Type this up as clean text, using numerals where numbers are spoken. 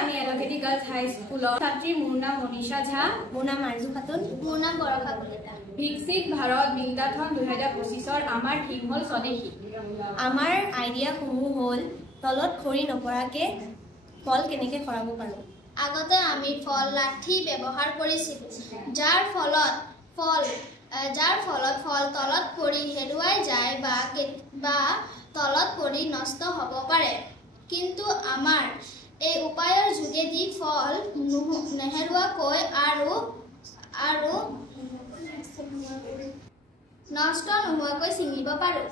আমি এলোকেটি গাৰ্লস হাই স্কুলৰ ছাত্ৰী মোৰ নাম মনীষা ঝা, মোৰ নাম আৰজু খাতুন, মোৰ নাম বৰষা কলিতা। ভিকসিক ভাৰত বিন্দাথন 2025 আমাৰ থিম হ'ল স্বদেশী। আমাৰ আইডিয়াসমূহ হ'ল তলত খৰি নপৰাকে ফল কেনেকৈ সৰাব পাৰোঁ। আগতে আমি ফল লাঠি ব্যৱহাৰ কৰিছিলোঁ, যাৰ ফলত ফল তলত পৰি হেৰুৱাই যায় বা তলত পৰি নষ্ট হ'ব পাৰে। কিন্তু আমাৰ এই উপায়ৰ যোগেদি ফল নেহেৰুৱাকৈ আৰু নষ্ট নোহোৱাকৈ ছিঙিব পাৰোঁ।